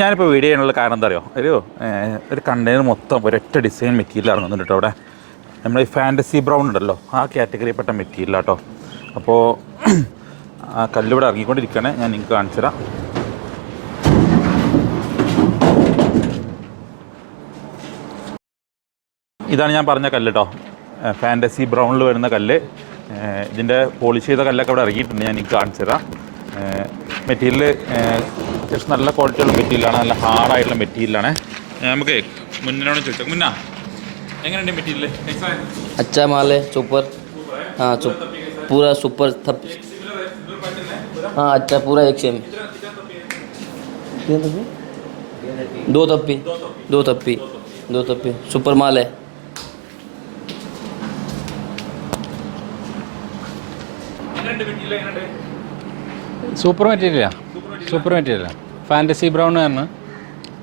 ഞാനിപ്പോൾ വീഡിയോ ചെയ്യാനുള്ള കാരണം എന്താ അറിയോ, ഒരു കണ്ടെയ്നർ മൊത്തം ഒരൊറ്റ ഡിസൈൻ മെറ്റീരിയൽ ഇറങ്ങുന്നുണ്ട് കേട്ടോ. അവിടെ നമ്മൾ ഈ ഫാൻറ്റസി ബ്രൗൺ ഉണ്ടല്ലോ, ആ കാറ്റഗറിയിൽപ്പെട്ട മെറ്റീരിയൽ കേട്ടോ. അപ്പോൾ ആ കല്ലിവിടെ ഇറങ്ങിക്കൊണ്ടിരിക്കുകയാണ്, ഞാൻ നിങ്ങൾക്ക് കാണിച്ചു തരാം. ഇതാണ് ഞാൻ പറഞ്ഞ കല്ല് കേട്ടോ, ഫാൻറ്റസി ബ്രൗണിൽ വരുന്ന കല്ല്. ഇതിൻ്റെ പോളിഷ് ചെയ്ത കല്ലൊക്കെ അവിടെ ഇറങ്ങിയിട്ടുണ്ട്, ഞാൻ നിങ്ങൾക്ക് കാണിച്ചു തരാം. മെറ്റീരിയൽ അത്യാവശ്യം നല്ല ക്വാളിറ്റിയുള്ള മെറ്റീരിയലാണ്, നല്ല ഹാർഡായിട്ടുള്ള മെറ്റീരിയലാണ്. നമുക്ക് മുന്നോട് ചോദിച്ചാൽ മുന്നാ എങ്ങനെയുണ്ട് മെറ്റീരിയൽ? अच्छा माल है सुपर। हाँ पूरा सुपर थप। हाँ अच्छा पूरा एक सेम। दो तप्पी सुपर माल है। സൂപ്പർ മെറ്റീരിയലാണ്. ഫാൻറ്റസി ബ്രൗൺ ആണ്.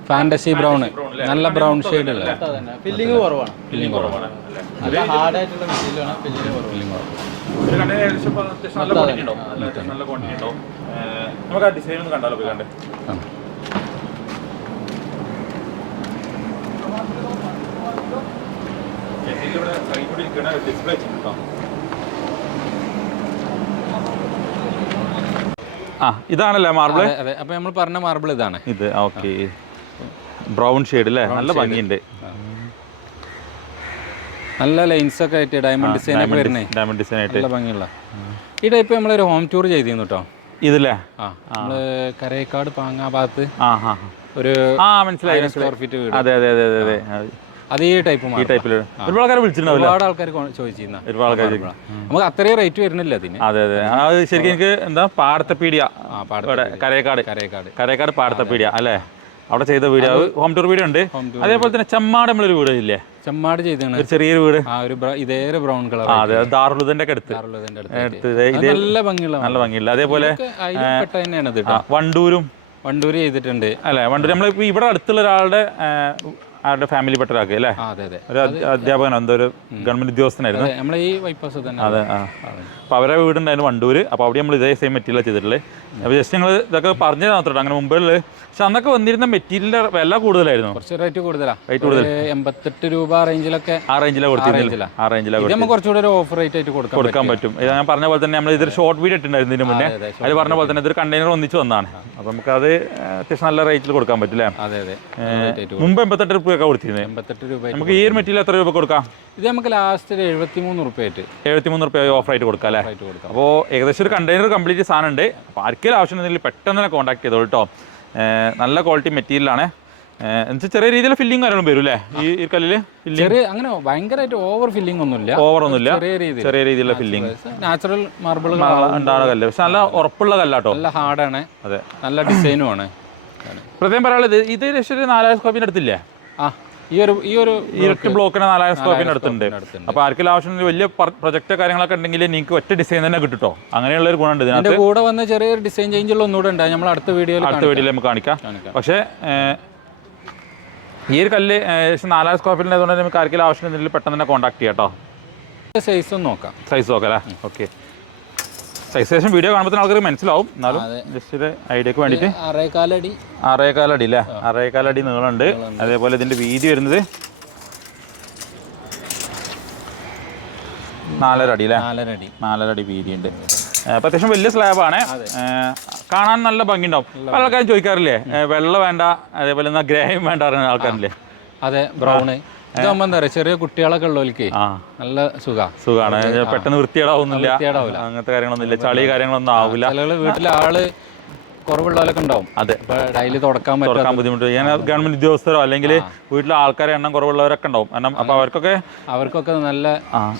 ഫാൻറ്റസി ബ്രൗൺ നല്ല ബ്രൗൺ ഷെയ്ഡ് അല്ലേ? ഫില്ലിംഗ് കുറവാണ്. നല്ല ഹാർഡ് ആയിട്ടുള്ള മെറ്റീരിയലാണ്. നമുക്ക് ആ ഡിസൈൻ ഒന്ന് കണ്ടാലോ? പോയി കണ്ടേ ഡിസ്പ്ലേ കേട്ടോ. ആ ഇതാണല്ലേ മാർബിൾ? അതെ. അപ്പോൾ നമ്മൾ പറഞ്ഞ മാർബിൾ ഇതാണ്. ഇത് ഓക്കെ, ബ്രൗൺ ഷെയ്ഡ് അല്ലേ? നല്ല ഭംഗിയുണ്ട്. നല്ല ലൈൻസ് ഒക്കെ ആയിട്ട് ഡയമണ്ട് ഡിസൈൻ ഒക്കെ വരുന്നേ. ഡയമണ്ട് ഡിസൈൻ ആയിട്ട് നല്ല ഭംഗിയുള്ള ഈ ടൈപ്പ് നമ്മളൊരു ഹോം ടൂർ ചെയ്തിരുന്നു കേട്ടോ. ഇതില്ലേ? നമ്മള് കരേക്കാട് പാങ്ങാ ഭാഗത്ത് ഒരു മനസ്സിലായി, സ്ക്വയർ ഫീറ്റ് വീട്. അതെ അതെ അതെ അതെ അത് ഈ ടൈപ്പ് ഈ ടൈപ്പില് ഒരുപാട് ആൾക്കാർ വിളിച്ചിട്ടുണ്ടാവില്ല. ഒരുപാട് ആൾക്കാർ ചോദിച്ചിരുന്ന ഒരുപാട് ആൾക്കാർ നമുക്ക് അത്രയും റേറ്റ് വരുന്നില്ല അതിന്. അതെ അതെ, അത് ശരിക്കും എനിക്ക് എന്താ പാടത്തപ്പീടിയ കരേക്കാട് പാടത്തപ്പീടിയ അല്ലേ, അവിടെ ചെയ്ത വീഡിയോ, ഹോം ടൂർ വീഡിയോ ഉണ്ട്. അതേപോലെ തന്നെ ചെമ്മാട് നമ്മളൊരു വീട് ഇല്ലേ? ചെമ്മാട് ചെയ്താണ് ഒരു ചെറിയൊരു വീട്, ഇതേ ബ്രൗൺ കളർ. അതെ, ദാറുലുദന്റെ ഒക്കെ അടുത്ത് നല്ല ഭംഗിയുള്ള. അതേപോലെ വണ്ടൂര് ചെയ്തിട്ടുണ്ട് അല്ലേ? വണ്ടൂര് നമ്മളിപ്പോ ഇവിടെ അടുത്തുള്ള ആരുടെ ഫാമിലി പെട്ട ഒരാൾക്ക് അല്ലേ? ഒരു അധ്യാപകനോ എന്തോ ഒരു ഗവൺമെന്റ് ഉദ്യോഗസ്ഥനായിരുന്നു. അതെ. അപ്പോൾ അവരെ വീടുണ്ടായിരുന്നു വണ്ടൂര്. അപ്പോൾ അവിടെ നമ്മൾ ഇതേ സെയിം മെറ്റീരിയൽ ചെയ്തിട്ടുള്ളത്. അപ്പോൾ ജസ്റ്റ് ഞങ്ങൾ ഇതൊക്കെ പറഞ്ഞു മാത്രം അങ്ങനെ മുമ്പുള്ള. പക്ഷെ അന്നൊക്കെ വന്നിരുന്ന മെറ്റീരിയലിന്റെ വില കൂടുതലായിരുന്നു, കുറച്ച് റേറ്റ് കൂടുതൽ 88 രൂപ റേഞ്ചിലൊക്കെ. ആ റേഞ്ചിലാണ് കൊടുത്തിരുന്നില്ല. കുറച്ചുകൂടെ ഒരു ഓഫർ റേറ്റ് ആയിട്ട് കൊടുക്കാൻ പറ്റും. ഞാൻ പറഞ്ഞ പോലെ തന്നെ നമ്മൾ ഇതൊരു ഷോർട്ട് വീഡിയോ ഇട്ടുണ്ടായിരുന്നു ഇതിന് മുന്നേ. അതിൽ പറഞ്ഞ പോലെ തന്നെ ഇതൊരു കണ്ടെയ്നർ ഒന്നിച്ച് വന്നതാണ്. അപ്പോൾ നമുക്കത് അത്യാവശ്യം നല്ല റേറ്റിൽ കൊടുക്കാൻ പറ്റില്ലേ? മുമ്പ് 88 രൂപയൊക്കെ കൊടുത്തിരുന്നത്. 88 രൂപ. നമുക്ക് ഈ ഒരു മെറ്റീരിയൽ എത്ര രൂപ കൊടുക്കാം? ഇത് നമുക്ക് ലാസ്റ്റ് 73 രൂപ ആയിട്ട് 73 രൂപ ഓഫർ ആയിട്ട് കൊടുക്കാം അല്ലേ? അപ്പോൾ ഏകദേശം ഒരു കണ്ടെയ്നർ കംപ്ലീറ്റ് സാധനം ഉണ്ട്. അപ്പോൾ ആർക്കെങ്കിലും ആവശ്യമുണ്ടെങ്കിൽ പെട്ടെന്ന് തന്നെ കോൺടാക്ട് ചെയ്തോളൂ കേട്ടോ. നല്ല ക്വാളിറ്റി മെറ്റീരിയലാണ്. എന്നുവെച്ചാൽ ചെറിയ രീതിയിൽ ഫില്ലിംഗ് കാര്യങ്ങളും വരും അല്ലേ ഈ കല്ലിൽ? അങ്ങനെ ഭയങ്കരമായിട്ട് ഓവർ ഫില്ലിംഗ് ഒന്നുമില്ല, ചെറിയ രീതിയിലുള്ള ഫില്ലിംഗ്. നാച്ചുറൽ മാർബിൾ ഉണ്ടാകുന്ന കല്ല്, പക്ഷെ നല്ല ഉറപ്പുള്ള കല്ലാട്ടോ, നല്ല ഹാർഡാണ്. അതെ, നല്ല ഡിസൈനും ആണ്. പ്രത്യേകം പറയാനുള്ളത് ഇത് ഏകദേശം 4000 സ്ക്വയർ ഫീറ്റ് അടുത്തില്ലേ? ഈ ഒരു ഇരട്ട് ബ്ലോക്കിന് 4000 സ്ക്വയർ ഫീറ്റ് അടുത്തുണ്ട്. അപ്പോൾ ആർക്കെങ്കിലും ആവശ്യം വലിയ പ്രൊജക്ട് കാര്യങ്ങളൊക്കെ ഉണ്ടെങ്കിൽ നിങ്ങൾക്ക് ഒറ്റ ഡിസൈൻ തന്നെ കിട്ടുട്ടോ. അങ്ങനെയുള്ള ഒരു ഗുണമുണ്ട് ഇതിനകത്ത്. കൂടെ വന്ന ചെറിയൊരു ഡിസൈൻ ചേഞ്ചുള്ള ഒന്നുകൂടെ ഉണ്ട്, നമ്മൾ അടുത്ത വീഡിയോയിൽ നമുക്ക് കാണിക്കാം. പക്ഷേ ഈ ഒരു കല്ല് ഏകദേശം 4000 സ്ക്വയർ ഫീറ്റിൻ്റെ അതുകൊണ്ട് നമുക്ക് ആർക്കെങ്കിലും ആവശ്യമുണ്ടെങ്കിൽ പെട്ടെന്ന് തന്നെ കോൺടാക്ട് ചെയ്യാം കേട്ടോ. സൈസ് നോക്കാം അല്ലേ? ഓക്കെ, സൈസ് ശേഷം വീഡിയോ കാണുമ്പോൾ ആൾക്കാർക്ക് മനസ്സിലാവും. എന്നാലും ജസ്റ്റ് ഒരു ഐഡിയക്ക് വേണ്ടിയിട്ട് 6.25 അടി 6.25 അടി അല്ലേ? 6.25 അടി നീളമുണ്ട്. അതേപോലെ ഇതിൻ്റെ വീതി വരുന്നത് 4.5 അടി അല്ലേ? 4.5 അടി വീതിയുണ്ട്. അപ്പോൾ അത്യാവശ്യം വലിയ സ്ലാബാണ്, കാണാൻ നല്ല ഭംഗിയുണ്ടാവും. പല ആൾക്കാരും ചോദിക്കാറില്ലേ വെള്ള വേണ്ട, അതേപോലെ എന്നാൽ ഗ്രേയും വേണ്ട പറയുന്ന ആൾക്കാരില്ലേ? അതെ, ബ്രൗണ്. ഇതാകുമ്പോൾ എന്താ പറയുക, ചെറിയ കുട്ടികളൊക്കെ ഉള്ളവർക്ക് നല്ല സുഖമാണ്. പെട്ടെന്ന് വൃത്തിയേടാവുന്നില്ല, അങ്ങനത്തെ കാര്യങ്ങളൊന്നുമില്ല, ചളി കാര്യങ്ങളൊന്നും ആവില്ല. വീട്ടിലെ ആള് കുറവുള്ളവരൊക്കെ ഉണ്ടാവും. അതെ, ഡെയിലി തുടക്കാൻ ബുദ്ധിമുട്ട്. ഞാൻ ഗവൺമെന്റ് ഉദ്യോഗസ്ഥരോ അല്ലെങ്കിൽ വീട്ടിലെ ആൾക്കാരെ എണ്ണം കുറവുള്ളവരൊക്കെ ഉണ്ടാവും. കാരണം അപ്പോൾ അവർക്കൊക്കെ നല്ല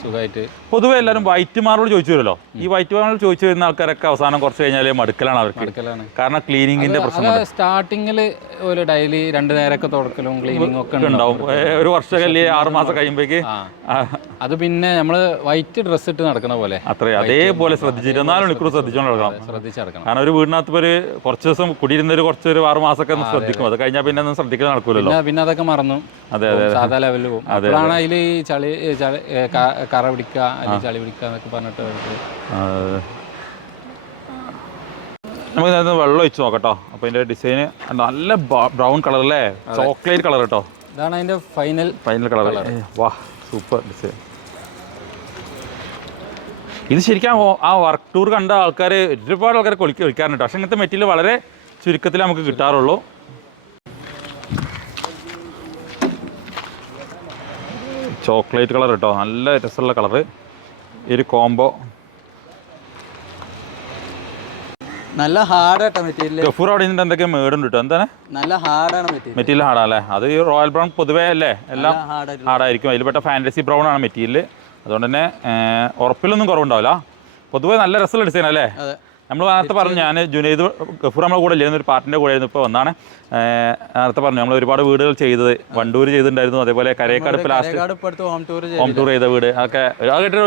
സുഖമായിട്ട്. പൊതുവെ എല്ലാവരും വൈറ്റ് മാർബിൾ ചോദിച്ചു വരുമല്ലോ. ഈ വൈറ്റ് മാർബിൾ ചോദിച്ചു വരുന്ന ആൾക്കാരൊക്കെ അവസാനം കുറച്ച് കഴിഞ്ഞാൽ മടുക്കലാണ് അവർക്ക്. കാരണം ക്ലീനിങ്ങിന്റെ പ്രശ്നം. സ്റ്റാർട്ടിങ്ങിൽ ഒരു ഡെയിലി 2 നേരമൊക്കെ തുടക്കലും ക്ലീനിങ്ങും ഒക്കെ ഉണ്ടാവും. ഒരു വർഷമല്ലേ 6 മാസം കഴിയുമ്പോഴേക്ക് അത് പിന്നെ നമ്മൾ വൈറ്റ് ഡ്രസ്സ് ഇട്ട് നടക്കുന്ന പോലെ അതേപോലെ ശ്രദ്ധിച്ചിട്ട് 24 മണിക്കൂർ ശ്രദ്ധിച്ചെടുക്കണം. കാരണം ഒരു വീടിനകത്ത് ഒരു കുറച്ച് ദിവസം കുടിയിരുന്നൊരു 6 മാസമൊക്കെ ഒന്ന് ശ്രദ്ധിക്കും. അത് കഴിഞ്ഞാൽ പിന്നെ ഒന്നും ശ്രദ്ധിക്കാൻ നടക്കൂലല്ലോ. പിന്നെ അതൊക്കെ മറന്നു. അതെ, സാധാ ലെവലിൽ പോകും. അപ്പോഴാണ് അതിൽ ചളി കറ പിടിക്കുക, ചളി പിടിക്കുക എന്നൊക്കെ പറഞ്ഞിട്ട്. നമുക്ക് ഇതിനകത്ത് വെള്ളം ഒഴിച്ച് നോക്കട്ടോ. അപ്പോൾ ഇതിൻ്റെ ഡിസൈന് നല്ല ബ്രൗൺ കളർ അല്ലേ, ചോക്ലേറ്റ് കളർ കേട്ടോ. ഇതാണ് അതിൻ്റെ ഫൈനൽ കളർ. വാ സൂപ്പർ ഡിസൈൻ. ഇത് ശരിക്കും ആ വർക്ക് ടൂർ കണ്ട ആൾക്കാർ ഒരുപാട് ആൾക്കാർ ഒളിക്കാറുണ്ട്. പക്ഷേ ഇങ്ങനത്തെ മെറ്റീരിയൽ വളരെ ചുരുക്കത്തിൽ നമുക്ക് കിട്ടാറുള്ളൂ. ചോക്ലേറ്റ് കളർ കേട്ടോ, നല്ല രസമുള്ള കളറ്. ഈ ഒരു കോംബോ നല്ല ഹാർഡാട്ടോ മെറ്റീരിയൽ. ഗഫൂർ അവിടെ നിന്നിട്ട് എന്തൊക്കെ മേടുണ്ട് കേട്ടോ. എന്താണ് നല്ല ഹാർഡാണ് മെറ്റീരിയൽ ഹാർഡാല്ലേ. അത് ഈ റോയൽ ബ്രൗൺ പൊതുവേ അല്ലേ എല്ലാം ഹാർഡായിരിക്കും. അതിൽപ്പെട്ട ഫാൻറ്റസി ബ്രൗൺ ആണ് മെറ്റീരിയൽ. അതുകൊണ്ട് തന്നെ ഉറപ്പിലൊന്നും കുറവുണ്ടാവില്ല. പൊതുവേ നല്ല രസമുള്ള ഡിസൈൻ അല്ലേ. നമ്മൾ നേരത്തെ പറഞ്ഞു, ഞാൻ ജുനൈദ് ഗഫൂർ നമ്മളെ കൂടെ ഇല്ലായിരുന്നു, ഒരു പാർട്ടിൻ്റെ കൂടെ ആയിരുന്നു. ഇപ്പോൾ വന്നാണ്. നേരത്തെ പറഞ്ഞു നമ്മൾ ഒരുപാട് വീടുകൾ ചെയ്തത്, വണ്ടൂർ ചെയ്തിട്ടുണ്ടായിരുന്നു, അതേപോലെ കരേക്കാട് ഹോം ടൂർ ചെയ്ത വീട് ഒക്കെ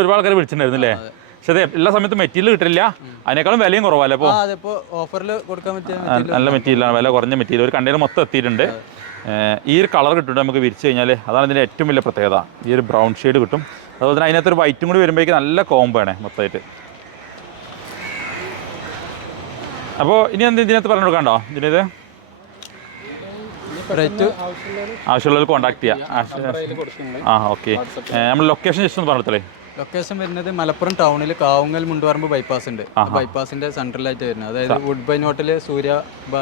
ഒരുപാട് ആൾക്കാർ വിളിച്ചിട്ടുണ്ടായിരുന്നു അല്ലേ. പക്ഷേ അത് എല്ലാ സമയത്തും മെറ്റീരിയൽ കിട്ടില്ല, അതിനേക്കാളും വിലയും കുറവല്ലേ. അപ്പോൾ ഓഫറിൽ കൊടുക്കാൻ പറ്റിയ നല്ല മെറ്റീരിയലാണ്, വില കുറഞ്ഞ മെറ്റീരിയൽ. ഒരു കണ്ടെയ്നർ മൊത്തം എത്തിയിട്ടുണ്ട്. ഈ ഒരു കളർ കിട്ടുന്നുണ്ട് നമുക്ക് വിരിച്ച് കഴിഞ്ഞാൽ, അതാണ് ഇതിൻ്റെ ഏറ്റവും വലിയ പ്രത്യേകത. ഈ ഒരു ബ്രൗൺ ഷെയ്ഡ് കിട്ടും. അതുപോലെ തന്നെ അതിനകത്തൊരു വൈറ്റും കൂടി വരുമ്പോഴേക്കും നല്ല കോംബോ ആണ് മൊത്തമായിട്ട്. അപ്പോൾ ഇനി എന്ത് ഇതിനകത്ത് പറഞ്ഞു കൊടുക്കാണ്ടോ? ഇതിനത് ആവശ്യമുള്ളവർ കോൺടാക്ട് ചെയ്യാം. ഓക്കെ. നമ്മൾ ലൊക്കേഷൻ ജസ്റ്റ് ഒന്ന് പറഞ്ഞിട്ടേ. ലൊക്കേഷൻ വരുന്നത് മലപ്പുറം ടൗണിൽ കാവുങ്ങൽ മുണ്ടുപറമ്പ് ബൈപ്പാസ് ഉണ്ട്. ബൈപ്പാസിന്റെ സെൻട്രലായിട്ട് വരുന്നത്, അതായത് വുഡ് ബൈൻ ഹോട്ടൽ സൂര്യ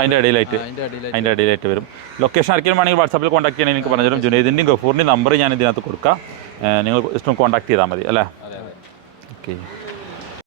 അതിൻ്റെ ഇടയിലായിട്ട് വരും. ലൊക്കേഷൻ ആർക്കെങ്കിലും വേണമെങ്കിൽ വാട്സാപ്പിൽ കോൺടാക്ട് ചെയ്യണമെങ്കിൽ എനിക്ക് പറഞ്ഞു തരും. ജുനൈദിൻ്റെയും ഗഫൂറിൻ്റെയും നമ്പർ ഞാൻ ഇതിനകത്ത് കൊടുക്കാം. നിങ്ങൾ ഇഷ്ടം കോൺടാക്ട് ചെയ്താൽ മതി അല്ലേ. ഓക്കെ.